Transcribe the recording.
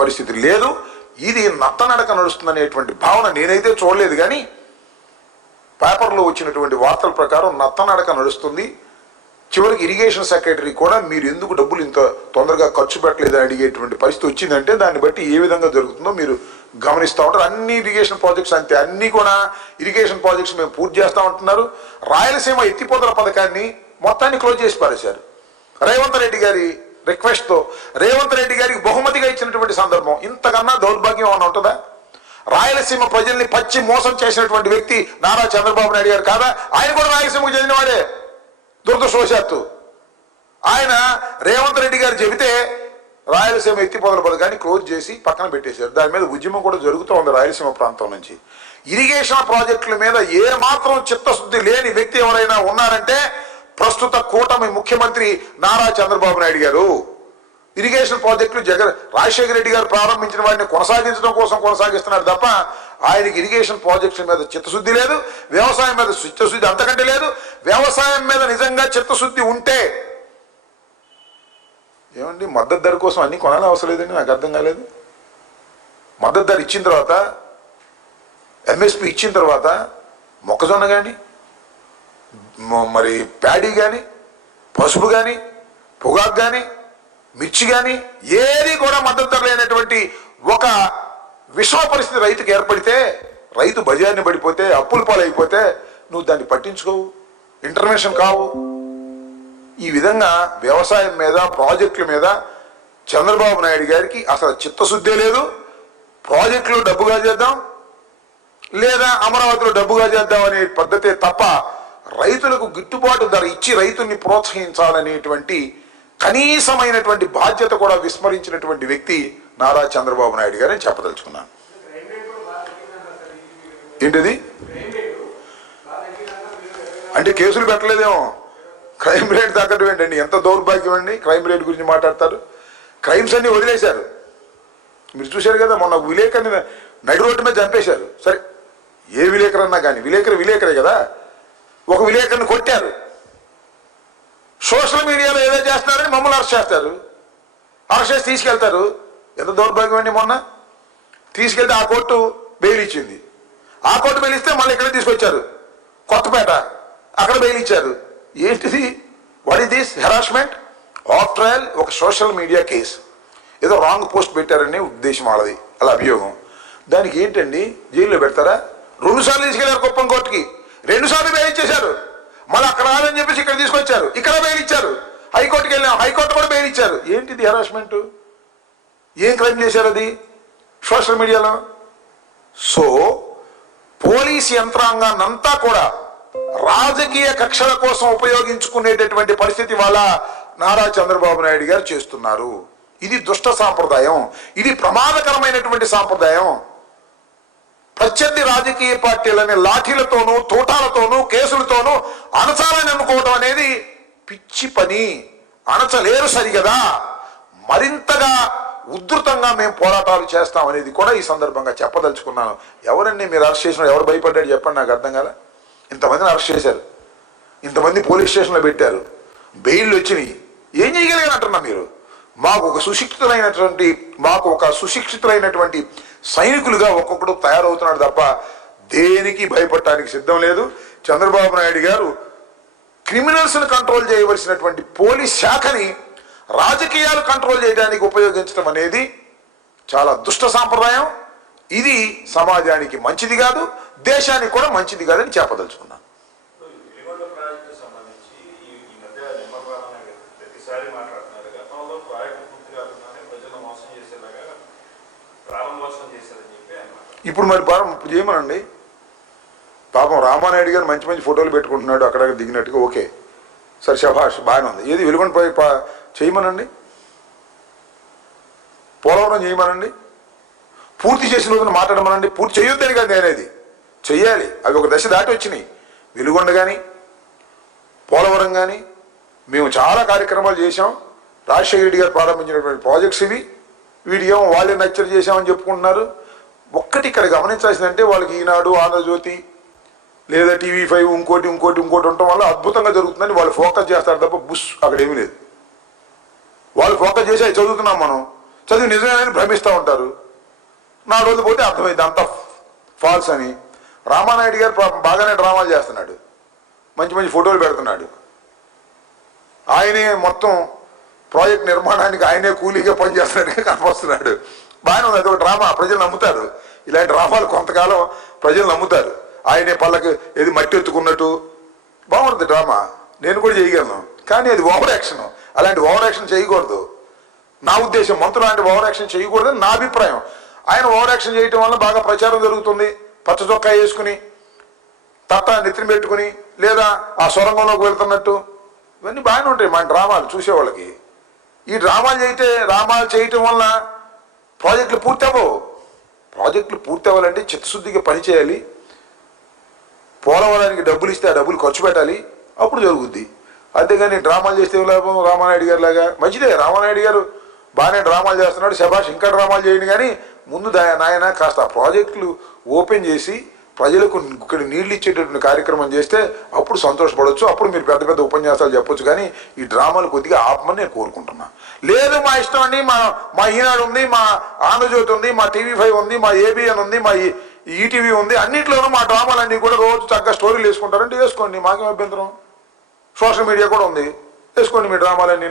పరిస్థితి లేదు. ఇది నత్తనడక నడుస్తుందనేటువంటి భావన నేనైతే చూడలేదు, కానీ పేపర్లో వచ్చినటువంటి వార్తల ప్రకారం నత్తనడక నడుస్తుంది. చివరికి ఇరిగేషన్ సెక్రటరీ కూడా మీరు ఎందుకు డబ్బులు ఇంత తొందరగా ఖర్చు పెట్టలేదని అడిగేటువంటి పరిస్థితి వచ్చిందంటే దాన్ని బట్టి ఏ విధంగా జరుగుతుందో మీరు గమనిస్తూ ఉంటారు. అన్ని ఇరిగేషన్ ప్రాజెక్ట్స్ అంతే, అన్నీ కూడా ఇరిగేషన్ ప్రాజెక్ట్స్ మేము పూర్తి చేస్తూ ఉంటున్నారు. రాయలసీమ ఎత్తిపోతల పథకాన్ని మొత్తాన్ని క్లోజ్ చేసి పారేశారు. రేవంత్ రెడ్డి గారి రిక్వెస్ట్తో రేవంత్ రెడ్డి గారికి బహుమతిగా ఇచ్చినటువంటి సందర్భం. ఇంతకన్నా దౌర్భాగ్యం ఏమన్నా ఉంటుందా? రాయలసీమ ప్రజల్ని పచ్చి మోసం చేసినటువంటి వ్యక్తి నారా చంద్రబాబు నాయుడు గారు కాదా? ఆయన కూడా రాయలసీమకు చెందినవాడే. దురదృష్టవశాత్తు ఆయన రేవంత్ రెడ్డి గారు చెబితే రాయలసీమ ఎత్తిపోతల పథకాన్ని క్లోజ్ చేసి పక్కన పెట్టేశారు. దాని మీద ఉద్యమం కూడా జరుగుతూ ఉంది రాయలసీమ ప్రాంతం నుంచి. ఇరిగేషన్ ప్రాజెక్టుల మీద ఏ మాత్రం చిత్తశుద్ధి లేని వ్యక్తి ఎవరైనా ఉన్నారంటే ప్రస్తుత కూటమి ముఖ్యమంత్రి నారా చంద్రబాబు నాయుడు గారు. ఇరిగేషన్ ప్రాజెక్టులు రాజశేఖర రెడ్డి గారు ప్రారంభించిన వాటిని కొనసాగించడం కోసం కొనసాగిస్తున్నారు తప్ప ఆయనకి ఇరిగేషన్ ప్రాజెక్టుల మీద చిత్తశుద్ధి లేదు. వ్యవసాయం మీద చిత్తశుద్ధి అంతకంటే లేదు. వ్యవసాయం మీద నిజంగా చిత్తశుద్ధి ఉంటే ఏమండి మద్దతు ధర కోసం అన్ని కొనాలి అవసరం లేదండి. నాకు అర్థం కాలేదు. మద్దతు ధర ఇచ్చిన తర్వాత ఎంఎస్పి ఇచ్చిన తర్వాత మొక్కజొన్న కానీ మరి ప్యాడీ కానీ పసుపు కానీ పొగాకు కానీ మిర్చి కానీ ఏది కూడా మద్దతు ధర లేనటువంటి ఒక విషమ పరిస్థితి రైతుకి ఏర్పడితే, రైతు బజార్ని పడిపోతే, అప్పుల పాలైపోతే నువ్వు దాన్ని పట్టించుకోవు, ఇంటర్వెన్షన్ కావు. ఈ విధంగా వ్యవసాయం మీద ప్రాజెక్టుల మీద చంద్రబాబు నాయుడు గారికి అసలు చిత్తశుద్ధే లేదు. ప్రాజెక్టులు డబ్బుగా చేద్దాం లేదా అమరావతిలో డబ్బుగా చేద్దాం అనే పద్ధతే తప్ప రైతులకు గిట్టుబాటు ధర ఇచ్చి రైతుల్ని ప్రోత్సహించాలనేటువంటి కనీసమైనటువంటి బాధ్యత కూడా విస్మరించినటువంటి వ్యక్తి నారా చంద్రబాబు నాయుడు గారని చెప్పదలుచుకున్నాను. ఏంటిది అంటే కేసులు పెట్టలేదేమో. క్రైమ్ రేట్ తగ్గడం ఏంటండి? ఎంత దౌర్భాగ్యం అండి. క్రైమ్ రేట్ గురించి మాట్లాడతారు. క్రైమ్స్ అన్ని వదిలేశారు. మీరు చూశారు కదా, మొన్న విలేకరిని నడి రోడ్డు మీద చంపేశారు. సరే ఏ విలేకరు అన్నా కానీ విలేకరే కదా. ఒక విలేకరిని కొట్టారు. సోషల్ మీడియాలో ఏదో చేస్తున్నారని మమ్మల్ని అరెస్ట్ చేస్తారు. అరెస్ట్ చేసి తీసుకెళ్తారు. ఎంత దౌర్భాగ్యం అండి. మొన్న తీసుకెళ్తే ఆ కోర్టు బెయిల్ ఇచ్చింది. ఆ కోర్టు బెయిల్ ఇస్తే మళ్ళీ ఇక్కడ తీసుకొచ్చారు కొత్తపేట, అక్కడ బెయిల్ ఇచ్చారు. ఏంటిది? What is this harassment? After all ఒక సోషల్ మీడియా కేసు, ఏదో రాంగ్ పోస్ట్ పెట్టారనే ఉద్దేశం వాళ్ళది, అలా అభియోగం. దానికి ఏంటండి జైల్లో పెడతారా? 2 సార్లు తీసుకెళ్లారు కుప్పం కోర్టుకి, 2 సార్లు బెయిల్ ఇచ్చేశారు. మళ్ళీ అక్కడ రాదని చెప్పేసి ఇక్కడ తీసుకొచ్చారు, ఇక్కడ బెయిల్ ఇచ్చారు. హైకోర్టుకి వెళ్ళాం, హైకోర్టు కూడా బెయిల్ ఇచ్చారు. ఏంటిది హెరాస్మెంట్? ఏం క్రైమ్ చేశారు అది సోషల్ మీడియాలో? సో పోలీస్ యంత్రాంగాన్నంతా కూడా రాజకీయ కక్షల కోసం ఉపయోగించుకునేటటువంటి పరిస్థితి వల్ల నారా చంద్రబాబు నాయుడు గారు చేస్తున్నారు. ఇది దుష్ట సాంప్రదాయం, ఇది ప్రమాదకరమైనటువంటి సాంప్రదాయం. ప్రత్యర్థి రాజకీయ పార్టీలని లాఠీలతోనూ తోటాలతోనూ కేసులతోనూ అణచాలని అనుకోవడం అనేది పిచ్చి పని. అణచలేరు సరిగదా. మరింతగా ఉధృతంగా మేము పోరాటాలు చేస్తాం అనేది కూడా ఈ సందర్భంగా చెప్పదలుచుకున్నాను. ఎవరండి మీరు అరెస్ట్ చేసిన? ఎవరు భయపడ్డాడు చెప్పండి, నాకు అర్థం కదా. ఇంతమందిని అరెస్ట్ చేశారు, ఇంతమంది పోలీస్ స్టేషన్లో పెట్టారు, బెయిల్ వచ్చినాయి. ఏం చేయగలిగారు అంటున్నా మీరు? మాకు ఒక సుశిక్షితులైనటువంటి సైనికులుగా ఒక్కొక్కడు తయారవుతున్నాడు తప్ప దేనికి భయపడటానికి సిద్ధం లేదు. చంద్రబాబు నాయుడు గారు క్రిమినల్స్ని కంట్రోల్ చేయవలసినటువంటి పోలీస్ శాఖని రాజకీయాలు కంట్రోల్ చేయడానికి ఉపయోగించడం అనేది చాలా దుష్ట సాంప్రదాయం. ఇది సమాజానికి మంచిది కాదు, దేశానికి కూడా మంచిది కాదని చెప్పదలుచుకున్నాను. ఇప్పుడు మరి చేయమనండి. పాపం రామానాయుడు గారు మంచి మంచి ఫోటోలు పెట్టుకుంటున్నాడు అక్కడక్కడ దిగినట్టుగా. ఓకే సరే, శభాష్, బాగానే ఉంది. ఏది వెలుగొండ చేయమనండి, పోలవరం చేయమనండి, పూర్తి చేసిన రోజున మాట్లాడమనండి. పూర్తి చేయొద్దని కాదు అనేది, చెయ్యాలి. అవి ఒక దశ దాటి వచ్చినాయి. వెలుగొండ కానీ పోలవరం కానీ మేము చాలా కార్యక్రమాలు చేశాం. రాజశేఖర రెడ్డి గారు ప్రారంభించినటువంటి ప్రాజెక్ట్స్ ఇవి. వీడికేమో వాళ్ళే నచ్చరు చేశామని చెప్పుకుంటున్నారు. ఒక్కటి ఇక్కడ గమనించాల్సిందంటే వాళ్ళకి ఈనాడు, ఆంధ్రజ్యోతి లేదా TV5 ఇంకోటి ఉండటం వల్ల అద్భుతంగా జరుగుతుందని వాళ్ళు ఫోకస్ చేస్తారు తప్ప బుష్ అక్కడ ఏమీ లేదు. వాళ్ళు ఫోకస్ చేసి చదువుతున్నాం మనం. చదివి నిజమేనని భ్రమిస్తూ ఉంటారు. 4 రోజులు పోతే అర్థమైంది అంతా ఫాల్స్ అని. రామానాయుడు గారు బాగానే డ్రామాలు చేస్తున్నాడు, మంచి మంచి ఫోటోలు పెడుతున్నాడు. ఆయనే మొత్తం ప్రాజెక్ట్ నిర్మాణానికి ఆయనే కూలీగా పనిచేస్తున్నాడుగా కనిపిస్తున్నాడు. బాగానే ఉంది, అది ఒక డ్రామా, ప్రజలు నమ్ముతారు. ఇలాంటి డ్రామాలు కొంతకాలం ప్రజలు నమ్ముతారు. ఆయనే పళ్ళకి ఏది మట్టి ఎత్తుకున్నట్టు బాగుంటుంది డ్రామా, నేను కూడా చేయగలను. కానీ అది ఓవర్ యాక్షన్, అలాంటి ఓవర్ యాక్షన్ చేయకూడదు నా ఉద్దేశం. మంత్రులు లాంటి ఓవర్ యాక్షన్ చేయకూడదని నా అభిప్రాయం. ఆయన ఓవర్ యాక్షన్ చేయటం వల్ల బాగా ప్రచారం జరుగుతుంది. పచ్చ చొక్కా వేసుకుని తట్ట నెత్తిన పెట్టుకుని లేదా ఆ సొరంగంలోకి వెళ్తున్నట్టు ఇవన్నీ బాగానే ఉంటాయి మన డ్రామాలు చూసేవాళ్ళకి. ఈ డ్రామాలు చేయటం వల్ల ప్రాజెక్టులు పూర్తి అవ్వవు. ప్రాజెక్టులు పూర్తి అవ్వాలంటే చిత్తశుద్ధిగా పనిచేయాలి. పోలవరానికి డబ్బులు ఇస్తే ఆ డబ్బులు ఖర్చు పెట్టాలి, అప్పుడు జరుగుద్ది. అంతేగాని డ్రామాలు చేస్తే లాభం. రామానాయుడు గారి లాగా మంచిదే, రామానాయుడు గారు బాగానే డ్రామాలు చేస్తున్నాడు, శభాష్, ఇంకా డ్రామాలు చేయండి. కానీ ముందు నాయన కాస్త ఆ ప్రాజెక్టులు ఓపెన్ చేసి ప్రజలకు ఇక్కడ నీళ్ళు ఇచ్చేటటువంటి కార్యక్రమం చేస్తే అప్పుడు సంతోషపడవచ్చు. అప్పుడు మీరు పెద్ద పెద్ద ఉపన్యాసాలు చెప్పొచ్చు. కానీ ఈ డ్రామాలు కొద్దిగా ఆపమని నేను కోరుకుంటున్నా. లేదు మా ఇష్టం అండి, మా ఈనాడు ఉంది, మా ఆంధ్రజ్యోతి ఉంది, మా TV5 ఉంది, మా ABN ఉంది, మా ఈటీవీ ఉంది, అన్నింటిలోనూ మా డ్రామాలన్నీ కూడా రోజు చక్కగా స్టోరీలు వేసుకుంటారంటే వేసుకోండి, మాకేం అభ్యంతరం. సోషల్ మీడియా కూడా ఉంది, వేసుకోండి మీ డ్రామాలన్నీ.